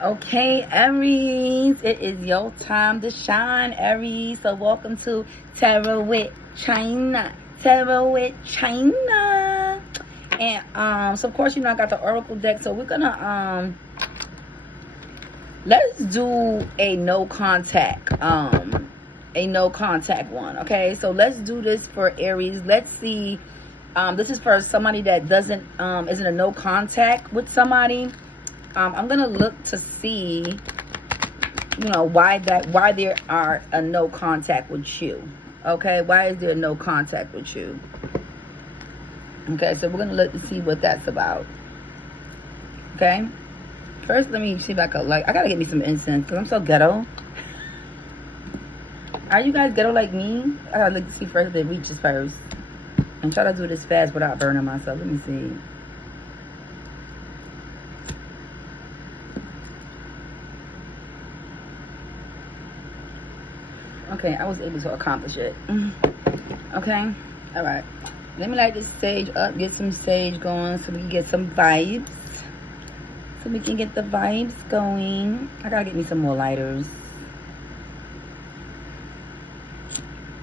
Okay, Aries, it is your time to shine, Aries. So welcome to Tarot with China. Tarot with China. And so of course, I got the Oracle deck. So we're gonna let's do a no contact. A no contact one. Okay, so let's do this for Aries. Let's see. This is for somebody that doesn't isn't a no contact with somebody. I'm gonna look to see, why there are a no contact with you. Okay, why is there no contact with you? Okay, so we're gonna look to see what that's about. Okay, first let me see if I gotta get me some incense because I'm so ghetto. Are you guys ghetto like me? I gotta look to see first if it reaches first, and try to do this fast without burning myself. Let me see. Okay, I was able to accomplish it. Okay, all right. Let me light this stage up, get some sage going so we can get some vibes. So we can get the vibes going. I gotta get me some more lighters.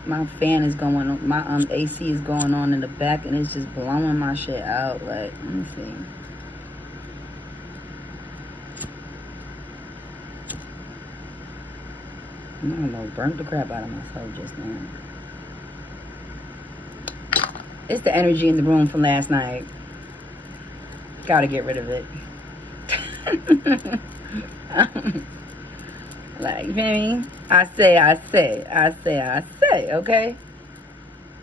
My fan is going on, my AC is going on in the back and it's just blowing my shit out. Like, let me see. I don't know, burnt the crap out of myself just now. It's the energy in the room from last night. Gotta get rid of it. Like, you feel me? I say, okay?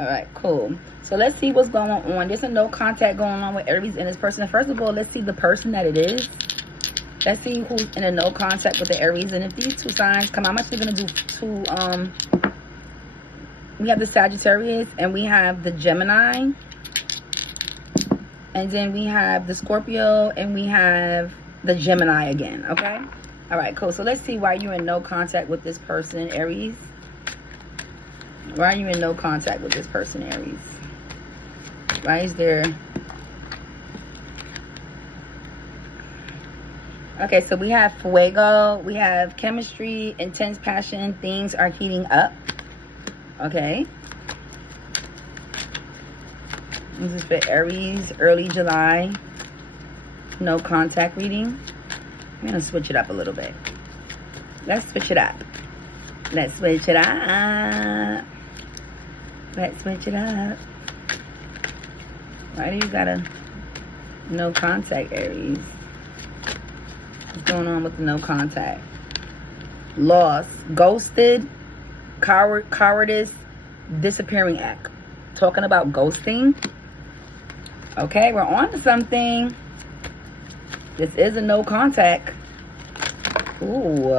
Alright, cool. So let's see what's going on. There's a no contact going on with Aries and this person. First of all, let's see the person that it is. Let's see who's in a no contact with the Aries. And if these two signs come out, I'm actually going to do two. We have the Sagittarius and we have the Gemini. And then we have the Scorpio and we have the Gemini again. Okay? All right, cool. So let's see why you're in no contact with this person, Aries. Why are you in no contact with this person, Aries? Why is there... Okay, so we have fuego, we have chemistry, intense passion, things are heating up. Okay. This is for Aries, early July. No contact reading. I'm going to switch it up a little bit. Let's switch it up. Let's switch it up. Let's switch it up. Why do you got a no contact, Aries? What's going on with the no contact? Lost, ghosted, cowardice, disappearing act. Talking about ghosting. Okay, we're on to something. This is a no contact. Ooh,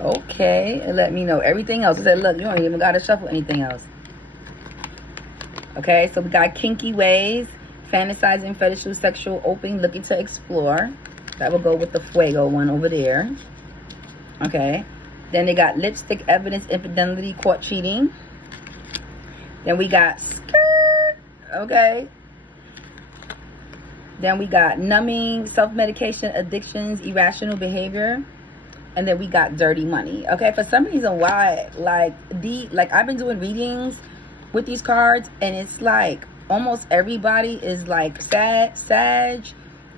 okay. And let me know everything else. I said, look, you don't even got to shuffle anything else. Okay, so we got kinky ways, fantasizing, fetishes, sexual, open, looking to explore. That will go with the fuego one over there. Okay. Then they got lipstick, evidence, infidelity, caught cheating. Then we got skirt. Okay. Then we got numbing, self-medication, addictions, irrational behavior. And then we got dirty money. Okay. For some reason, why, like I've been doing readings with these cards, and it's like almost everybody is like Sag.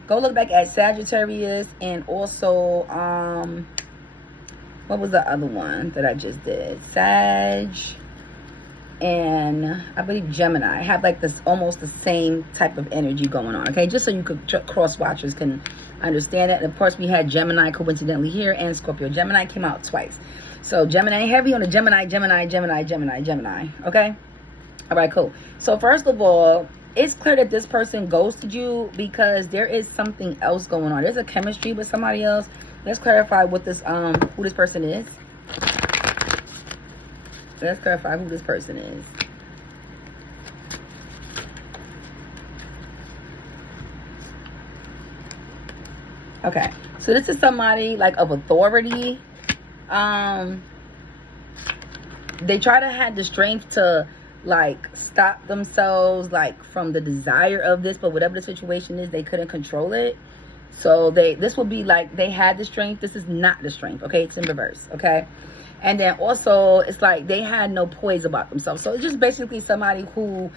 Go look back at Sagittarius and also, what was the other one that I just did? Sag and I believe Gemini. Have like this almost the same type of energy going on. Okay, just so you could cross watchers can understand it. And of course, we had Gemini coincidentally here and Scorpio. Gemini came out twice. So Gemini, heavy on the Gemini. Okay. All right, cool. So first of all, it's clear that this person ghosted you because there is something else going on. There's a chemistry with somebody else. Let's clarify what this who this person is. Let's clarify who this person is. Okay, so this is somebody like of authority. They try to have the strength to like stop themselves like from the desire of this, but whatever the situation is, they couldn't control it. So this will be like they had the strength. This is not the strength, okay? It's in reverse, okay? And then also it's like they had no poise about themselves. So it's just basically somebody who,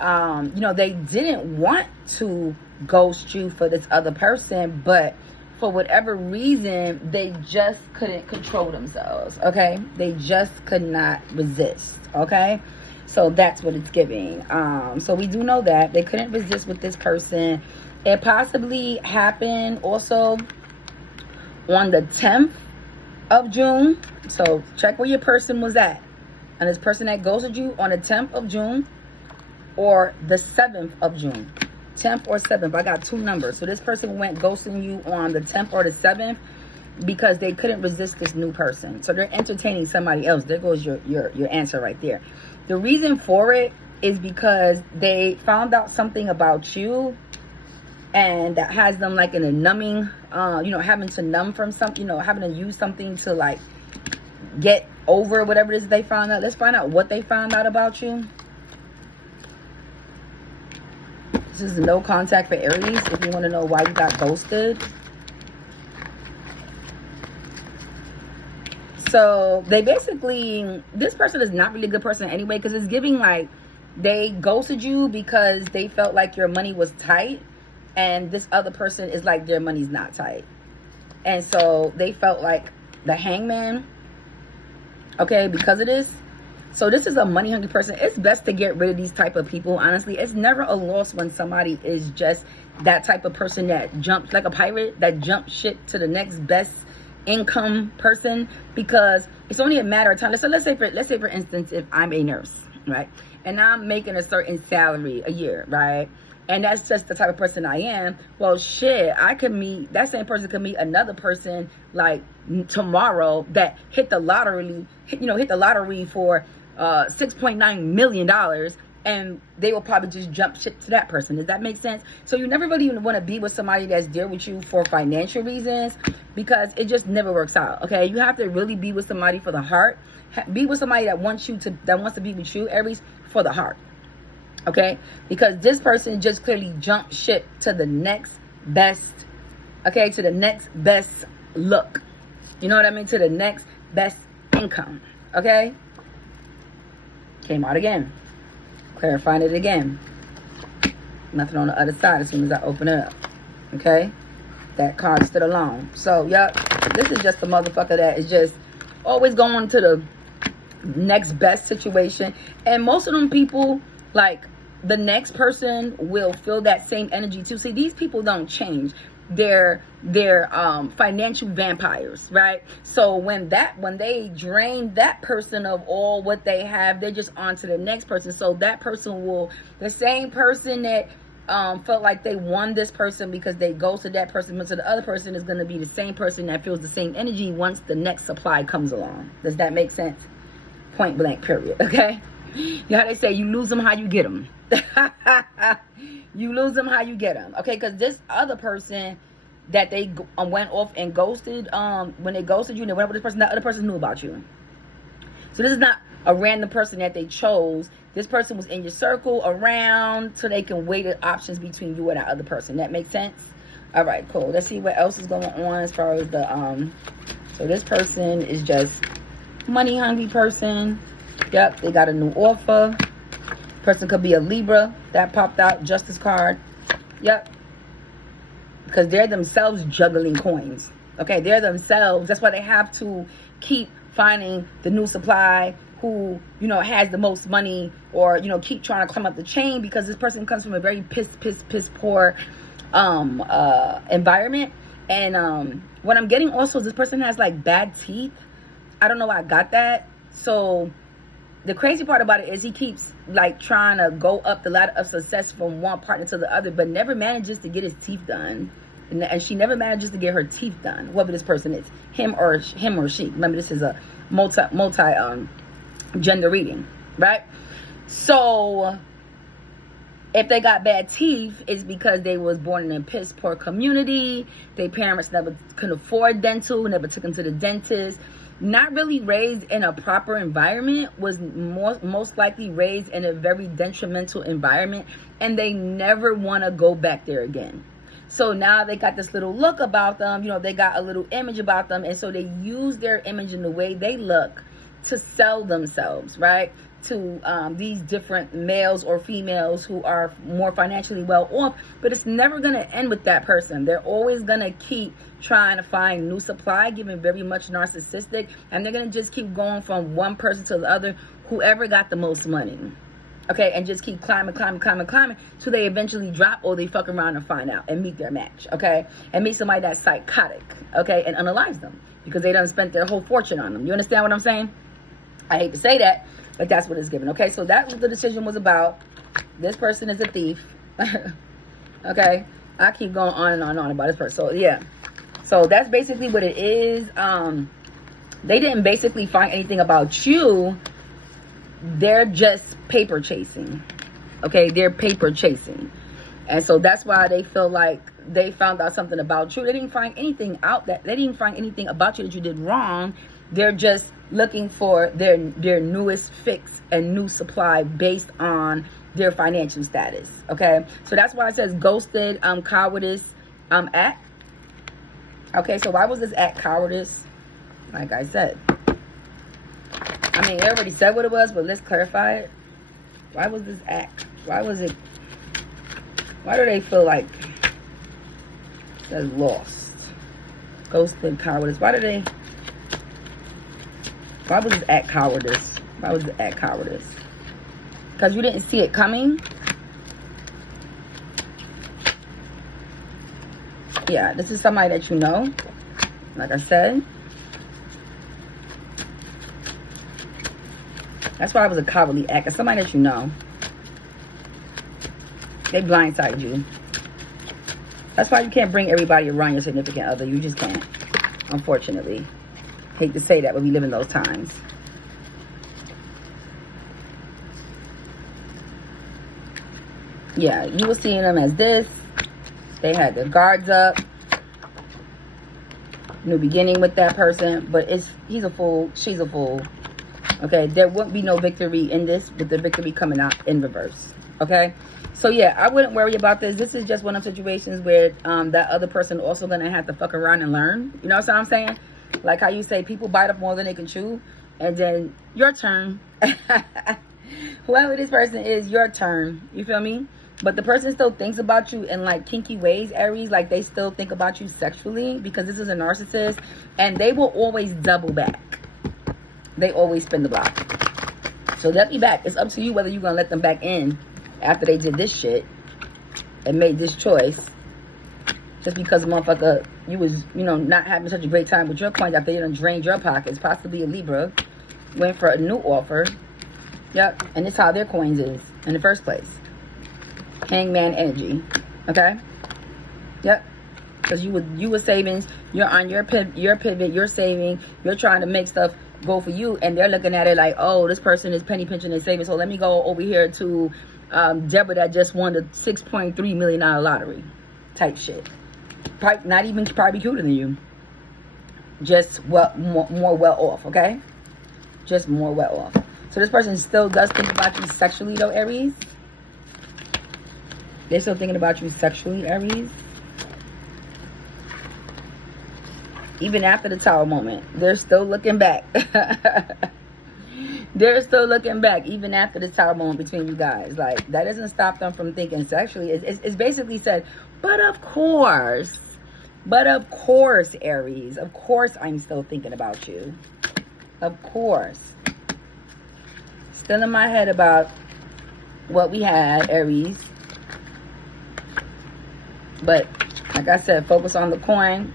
you know, they didn't want to ghost you for this other person, but for whatever reason, they just couldn't control themselves, okay? They just could not resist, okay? So that's what it's giving. So we do know that they couldn't resist with this person. It possibly happened also on the 10th of June. So check where your person was at. And this person that ghosted you on the 10th of June or the 7th of June. 10th or 7th. I got two numbers. So this person went ghosting you on the 10th or the 7th because they couldn't resist this new person. So they're entertaining somebody else. There goes your answer right there. The reason for it is because they found out something about you, and that has them like in a numbing, you know, having to numb from something, you know, having to use something to like get over whatever it is they found out. Let's find out what they found out about you. This is no contact for Aries if you want to know why you got ghosted. So they basically, this person is not really a good person anyway, because it's giving like they ghosted you because they felt like your money was tight, and this other person is like their money's not tight, and so they felt like the hangman, okay, because of this. So this is a money hungry person. It's best to get rid of these type of people. Honestly, it's never a loss when somebody is just that type of person that jumps like a pirate, that jumps shit to the next best income person, because it's only a matter of time. So let's say for instance, if I'm a nurse, right, and I'm making a certain salary a year, right, and that's just the type of person I am. Well, shit, I could meet, that same person could meet another person like tomorrow that hit the lottery, hit the lottery for $6.9 million, and they will probably just jump shit to that person. Does that make sense? So you never really want to be with somebody that's there with you for financial reasons, because it just never works out, okay? You have to really be with somebody for the heart. Be with somebody that wants to be with you, Aries, for the heart. Okay, because this person just clearly jumped ship to the next best, okay, to the next best look. You know what I mean? To the next best income. Okay, came out again, clarifying it again. Nothing on the other side as soon as I open it up. Okay, that card stood alone. So yep, this is just a motherfucker that is just always going to the next best situation, and most of them people, like, the next person will feel that same energy too. See, these people don't change. They're financial vampires, right? So when they drain that person of all what they have, they're just on to the next person. So that person will, the same person that felt like they won this person because they go to that person, but to the other person is going to be the same person that feels the same energy once the next supply comes along. Does that make sense? Point blank, period. Okay, you know how they say, you lose them how you get them. You lose them how you get them. Okay, because this other person that they went off and ghosted, when they ghosted you and they went up with this person, that other person knew about you. So this is not a random person that they chose. This person was in your circle around so they can weigh the options between you and that other person. That makes sense? All right, cool. Let's see what else is going on as far as the so this person is just money hungry person. Yep, they got a new offer. Person could be a Libra. That popped out, Justice card. Yep, because they're themselves juggling coins. Okay, they're themselves, that's why they have to keep finding the new supply who, you know, has the most money, or, you know, keep trying to climb up the chain, because this person comes from a very piss poor environment. And what I'm getting also is this person has like bad teeth. I don't know why I got that. So the crazy part about it is he keeps like trying to go up the ladder of success from one partner to the other, but never manages to get his teeth done. And she never manages to get her teeth done, whoever this person is, him or she. Remember, this is a multi gender reading, right? So if they got bad teeth, it's because they was born in a piss poor community. Their parents never could afford dental, never took them to the dentist. Not really raised in a proper environment, was most likely raised in a very detrimental environment, and they never want to go back there again. So now they got this little look about them, you know, they got a little image about them, and so they use their image and the way they look to sell themselves, right, to these different males or females who are more financially well off. But it's never going to end with that person. They're always going to keep trying to find new supply, giving very much narcissistic, and they're going to just keep going from one person to the other, whoever got the most money. Okay, and just keep climbing till they eventually drop, or they fuck around and find out and meet their match. Okay, and meet somebody that's psychotic. Okay, and analyze them because they done spent their whole fortune on them. You understand what I'm saying? I hate to say that, but that's what it's given. Okay, so that's what the decision was about. This person is a thief. Okay, I keep going on and on about this person. So yeah, so that's basically what it is. They didn't basically find anything about you. They're just paper chasing. Okay, they're paper chasing. And so that's why they feel like they found out something about you. They didn't find anything out that they didn't find anything about you that you did wrong. They're just looking for their newest fix and new supply based on their financial status. Okay, so that's why it says ghosted, cowardice, act. Okay, so why was this act cowardice? Like I said, I mean, I already said what it was, but let's clarify it. Why was this act? Why was it? Why do they feel like they're lost? Ghosted, cowardice. Why was it act cowardice? Why was it act cowardice? Because you didn't see it coming? Yeah, this is somebody that you know. Like I said. That's why it was a cowardly act. It's somebody that you know. They blindsided you. That's why you can't bring everybody around your significant other. You just can't. Unfortunately. Hate to say that, but we live in those times. Yeah, you were seeing them as this. They had their guards up. New beginning with that person. But he's a fool. She's a fool. Okay, there wouldn't be no victory in this, with the victory coming out in reverse. Okay, so yeah, I wouldn't worry about this. This is just one of the situations where that other person also gonna have to fuck around and learn. You know what I'm saying? Like how you say people bite up more than they can chew, and then your turn. Whoever this person is, your turn. You feel me? But the person still thinks about you in like kinky ways, Aries. Like they still think about you sexually, because this is a narcissist, and they will always double back. They always spin the block. So they'll be back. It's up to you whether you're going to let them back in after they did this shit and made this choice. Just because, motherfucker, you was, you know, not having such a great time with your coins after you done drained your pockets. Possibly a Libra. Went for a new offer. Yep. And it's how their coins is in the first place. Hangman energy. Okay? Yep. Because you were savings. You're on your pivot. You're saving. You're trying to make stuff go for you, and they're looking at it like, oh, this person is penny pinching and saving, so let me go over here to Deborah that just won the $6.3 million lottery type shit. Probably not even probably cuter than you, just more well off. Okay, just more well off. So this person still does think about you sexually though, Aries. They're still thinking about you sexually, Aries. Even after the Tower moment, they're still looking back. They're still looking back, even after the Tower moment between you guys. Like, that doesn't stop them from thinking sexually. It's basically said, but of course, Aries, of course I'm still thinking about you. Of course. Still in my head about what we had, Aries. But, like I said, focus on the coin.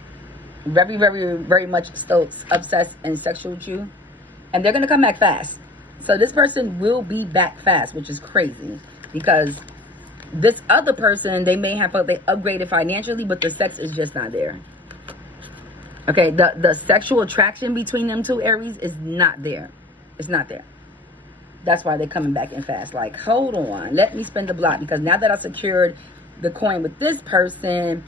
Very, very, very much still obsessed and sexual with you. And they're going to come back fast. So this person will be back fast, which is crazy. Because this other person, they may have they upgraded financially, but the sex is just not there. Okay, the sexual attraction between them two, Aries, is not there. It's not there. That's why they're coming back in fast. Like, hold on. Let me spin the block. Because now that I secured the coin with this person,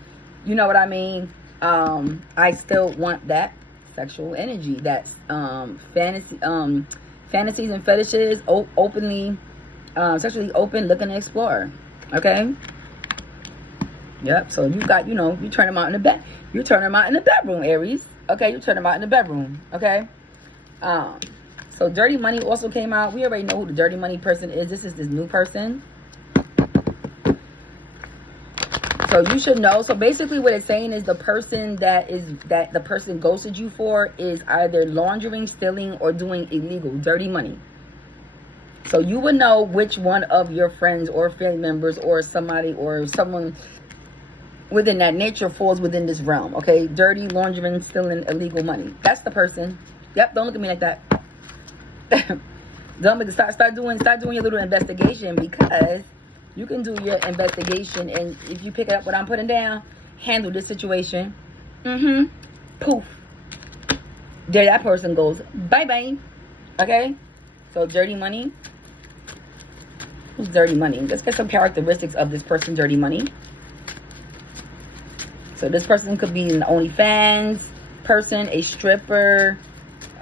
you know what I mean? I still want that sexual energy, that's fantasies and fetishes, openly, sexually open, looking to explore. Okay, Yep. So you got, you turn them out in the bed. You turn them out in the bedroom, Aries. Okay. You turn them out in the bedroom. Okay. So dirty money also came out. We already know who the dirty money person is. This is this new person. So you should know. So basically what it's saying is the person that the person ghosted you for is either laundering, stealing, or doing illegal, dirty money. So you would know which one of your friends or family members or somebody or someone within that nature falls within this realm. Okay, dirty, laundering, stealing, illegal money. That's the person. Yep. Don't look at me like that. Don't start doing your little investigation, because you can do your investigation, and if you pick up what I'm putting down, handle this situation. Poof. There that person goes. Bye-bye. Okay? So dirty money. Who's dirty money? Let's get some characteristics of this person, dirty money. So this person could be an OnlyFans person, a stripper,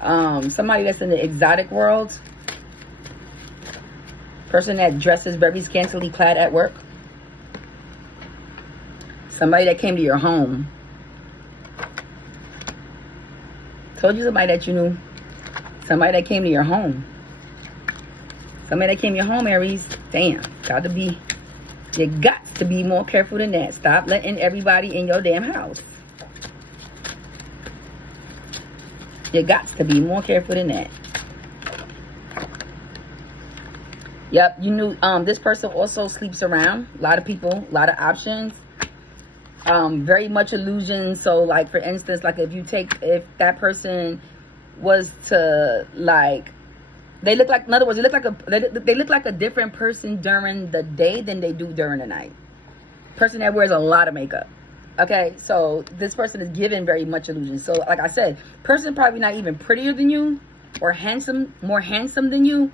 somebody that's in the exotic world. Person that dresses very scantily clad at work. Somebody that came to your home. Told you somebody that you knew. Somebody that came to your home. Somebody that came to your home, Aries. Damn. You got to be more careful than that. Stop letting everybody in your damn house. You got to be more careful than that. Yep, you knew this person also sleeps around. A lot of people, a lot of options. Very much illusion. So like for instance, like if that person was to like, they look like, in other words, they look like a different person during the day than they do during the night. Person that wears a lot of makeup. Okay, so this person is given very much illusion. So like I said, person probably not even prettier than you or more handsome than you.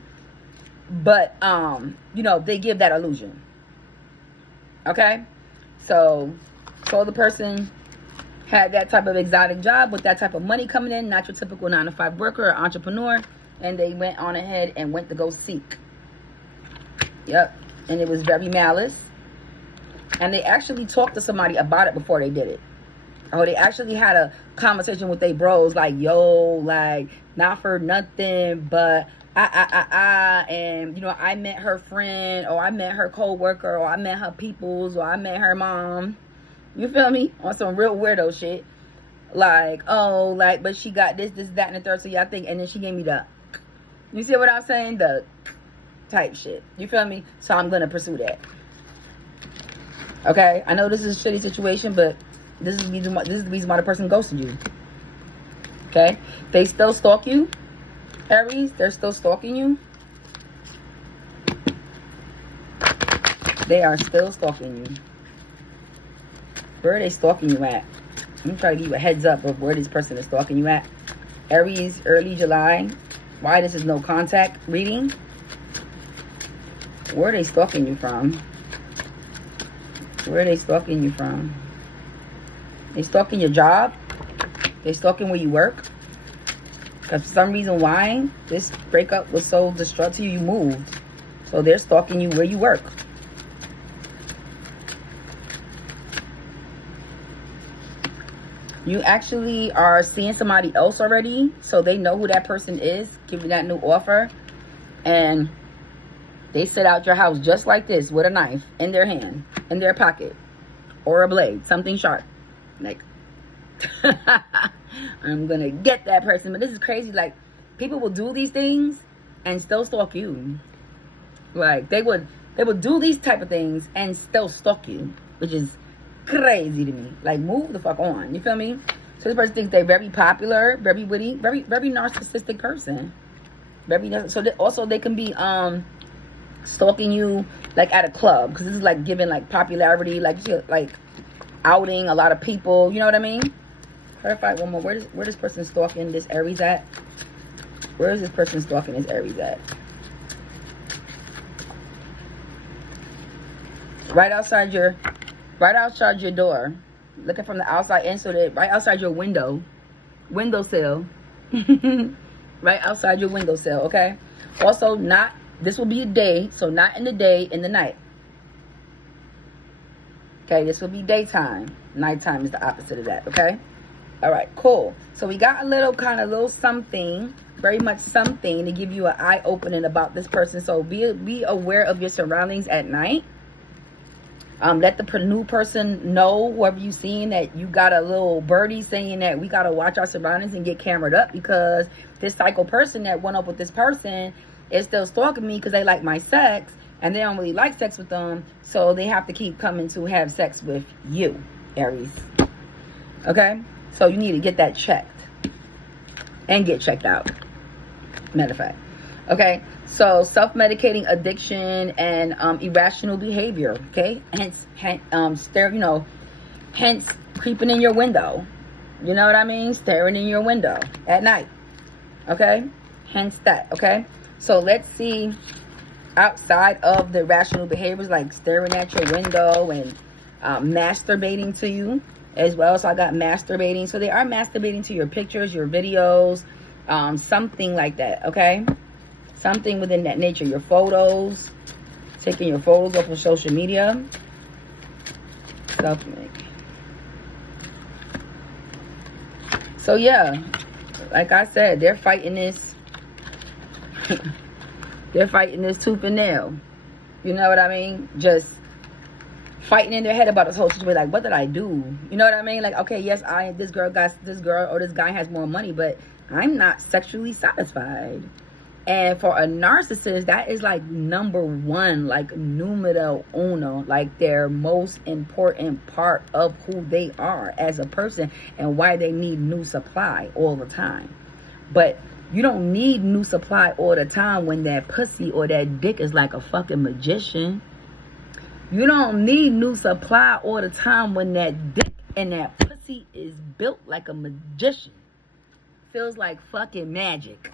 But, they give that illusion. Okay? So the person had that type of exotic job with that type of money coming in, not your typical 9-to-5 worker or entrepreneur, and they went on ahead and went to go seek. Yep. And it was very malice. And they actually talked to somebody about it before they did it. Oh, they actually had a conversation with their bros, like, yo, like, not for nothing, but and I met her friend, or I met her co-worker, or I met her peoples, or I met her mom. You feel me? On some real weirdo shit. Like, oh, like, but she got this, that, and the third. So y'all think, and then she gave me the, you see what I'm saying? The type shit. You feel me? So I'm gonna pursue that. Okay, I know this is a shitty situation, but this is the reason why the person ghosted you. Okay, they still stalk you. Aries, they're still stalking you. They are still stalking you. Where are they stalking you at? Let me try to give you a heads up of where this person is stalking you at. Aries, early July. Why this is no contact reading? Where are they stalking you from? Where are they stalking you from? They stalking your job? They stalking where you work? Because for some reason why this breakup was so destructive, you moved. So they're stalking you where you work. You actually are seeing somebody else already. So they know who that person is, giving that new offer. And they sit out your house just like this with a knife in their hand, in their pocket. Or a blade, something sharp. Like, I'm gonna get that person. But this is crazy. Like, people will do these things and still stalk you. Like, they would do these type of things and still stalk you, which is crazy to me. Like, move the fuck on. You feel me? So this person thinks they're very popular, very witty, very narcissistic person. Also they can be stalking you like at a club, because this is like giving like popularity, like outing a lot of people. You know what I mean? Clarify one more. Where this person stalking this Aries at? Where is this person stalking this Aries at? Right outside your door. Looking from the outside in, so that right outside your windowsill. Right outside your windowsill, okay? Also, this will be a day, so not in the day, in the night. Okay, this will be daytime. Nighttime is the opposite of that, okay? All right, cool. So we got a little something, very much something to give you an eye-opening about this person. So be aware of your surroundings at night. Let the new person know, whoever you seen, that you got a little birdie saying that we got to watch our surroundings and get cameraed up, because this psycho person that went up with this person is still stalking me because they like my sex, and they don't really like sex with them, so they have to keep coming to have sex with you, Aries. Okay? So you need to get that checked and get checked out. Matter of fact. Okay? So self-medicating addiction and irrational behavior. Okay? Hence creeping in your window. You know what I mean? Staring in your window at night. Okay? Hence that. Okay? So let's see, outside of the irrational behaviors like staring at your window and masturbating to you as well. So I got masturbating. So they are masturbating to your pictures, your videos, something like that. Okay? Something within that nature. Your photos, taking your photos off of social media. So yeah, like I said, they're fighting this. They're fighting this tooth and nail. You know what I mean? Just fighting in their head about this whole situation. Like, what did I do? You know what I mean? Like, okay, yes, this girl or this guy has more money, but I'm not sexually satisfied. And for a narcissist, that is like number one, like numero uno, like their most important part of who they are as a person and why they need new supply all the time. But you don't need new supply all the time when that pussy or that dick is like a fucking magician. You don't need new supply all the time when that dick and that pussy is built like a magician. Feels like fucking magic.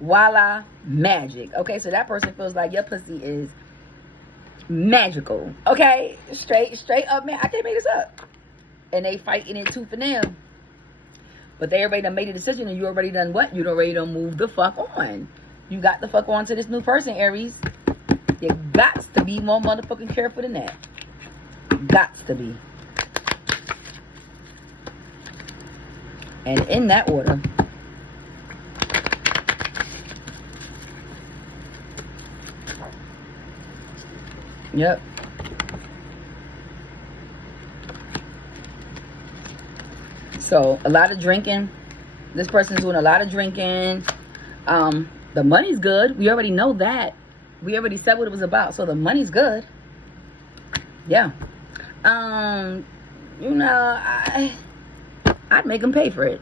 Voila, magic. Okay, so that person feels like your pussy is magical. Okay, straight up, man. I can't make this up. And they fighting it tooth and nail. But they already done made a decision, and you already done what? You already done moved the fuck on. You got the fuck on to this new person, Aries. You got to be more motherfucking careful than that. Got to be. And in that order. Yep. So, a lot of drinking. This person's doing a lot of drinking. The money's good. We already know that. We already said what it was about. So, the money's good. Yeah. You know, I'd make them pay for it.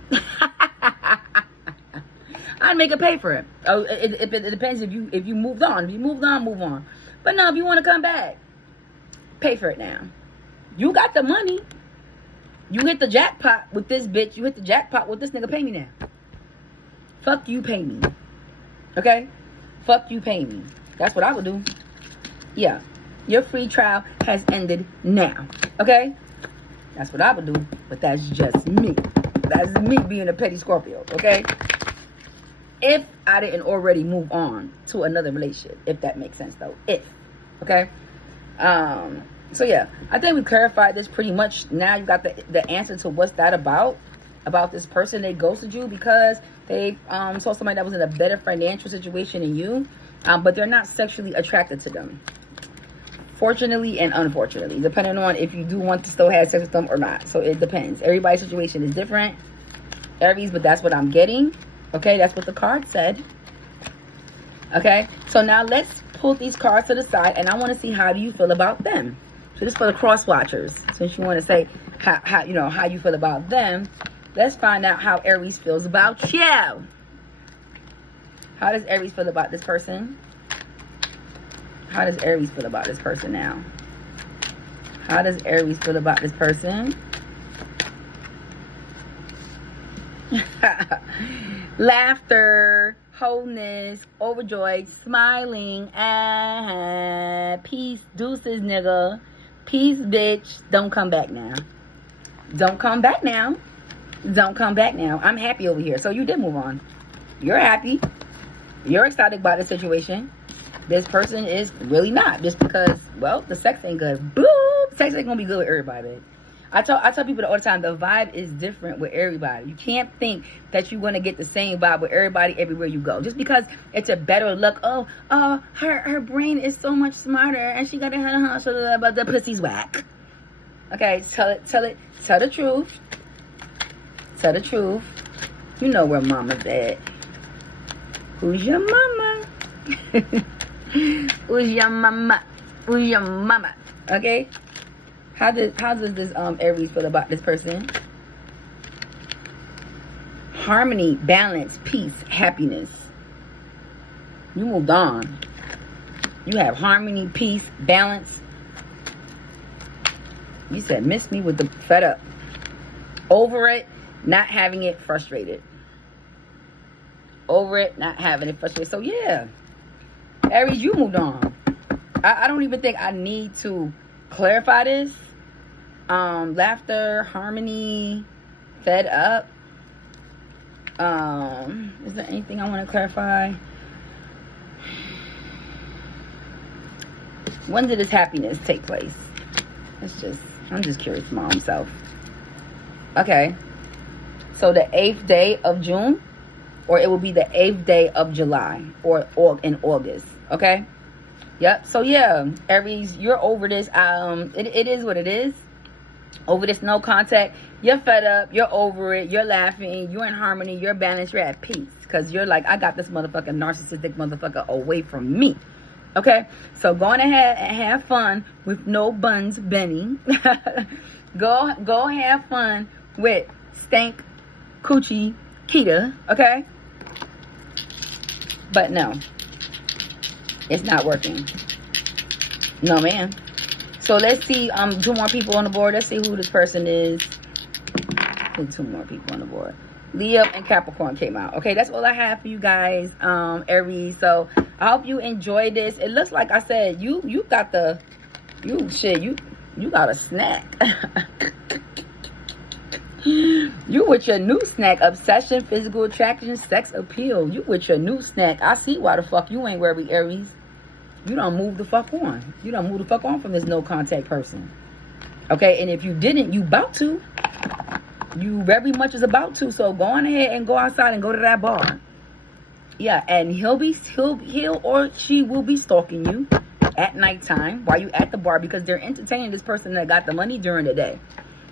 I'd make them pay for it. Oh, it depends if you moved on. If you moved on, move on. But no, if you want to come back, pay for it now. You got the money. You hit the jackpot with this bitch. You hit the jackpot with this nigga. Pay me now. Fuck you, pay me. Okay? Fuck you, pay me. That's what I would do. Yeah. Your free trial has ended now. Okay? That's what I would do. But that's just me. That's me being a petty Scorpio. Okay? If I didn't already move on to another relationship. If that makes sense, though. If. Okay? So yeah, I think we clarified this pretty much. Now you got the answer to what's that about this person. They ghosted you because they saw somebody that was in a better financial situation than you, but they're not sexually attracted to them. Fortunately and unfortunately, depending on if you do want to still have sex with them or not. So it depends. Everybody's situation is different, Aries, but that's what I'm getting. Okay, that's what the card said. Okay, so now let's pull these cards to the side, and I want to see how do you feel about them. So this is for the cross watchers. Since you want to say how you feel about them, let's find out how Aries feels about you. How does Aries feel about this person? How does Aries feel about this person now? How does Aries feel about this person? Laughter, wholeness, overjoyed, smiling, peace, deuces, nigga. Peace, bitch. Don't come back now. Don't come back now. Don't come back now. I'm happy over here. So you did move on. You're happy. You're ecstatic about the situation. this person is really not, just because, well, the sex ain't good. Boom, sex ain't gonna be good with everybody, babe. I tell people all the time, the vibe is different with everybody. You can't think that you're gonna get the same vibe with everybody everywhere you go. Just because it's a better look. Her brain is so much smarter, and she got a but the pussy's whack. Okay, tell the truth. Tell the truth. You know where mama's at. Who's your mama? Who's your mama? Who's your mama? Okay. How does this Aries feel about this person? Harmony, balance, peace, happiness. You moved on. You have harmony, peace, balance. You said miss me with the fed up. Over it, not having it, frustrated. Over it, not having it, frustrated. So yeah, Aries, you moved on. I don't even think I need to clarify this. Laughter, harmony, fed up. Is there anything I want to clarify? When did this happiness take place? I'm just curious for my own self. Okay. So the 8th day of June, or it will be the 8th day of July, or in August. Okay. Yep. So yeah, Aries, you're over this. It is what it is. Over this no contact, you're fed up, you're over it, you're laughing, you're in harmony, you're balanced, you're at peace. Because you're like, I got this motherfucking narcissistic motherfucker away from me. Okay? So go on ahead and have fun with no buns, Benny. go have fun with stank coochie Kita. Okay? But no. It's not working. No, man. So let's see, 2 more people on the board. Let's see who this person is. 2 more people on the board. Leo and Capricorn came out. Okay, that's all I have for you guys, Aries. So I hope you enjoyed this. It looks like I said you got you got a snack. You with your new snack, obsession, physical attraction, sex appeal. You with your new snack. I see why the fuck you ain't worried, Aries. You don't move the fuck on. You don't move the fuck on from this no contact person. Okay, and if you didn't, you about to. You very much is about to. So go on ahead and go outside and go to that bar. Yeah, and he'll or she will be stalking you at nighttime while you at the bar, because they're entertaining this person that got the money during the day.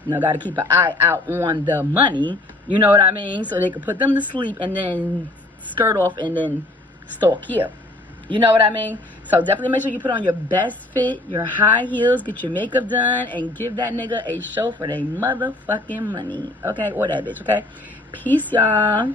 You know, got to keep an eye out on the money. You know what I mean? So they can put them to sleep and then skirt off and then stalk you. You know what I mean? So definitely make sure you put on your best fit, your high heels, get your makeup done, and give that nigga a show for their motherfucking money. Okay? Or that bitch, okay? Peace, y'all.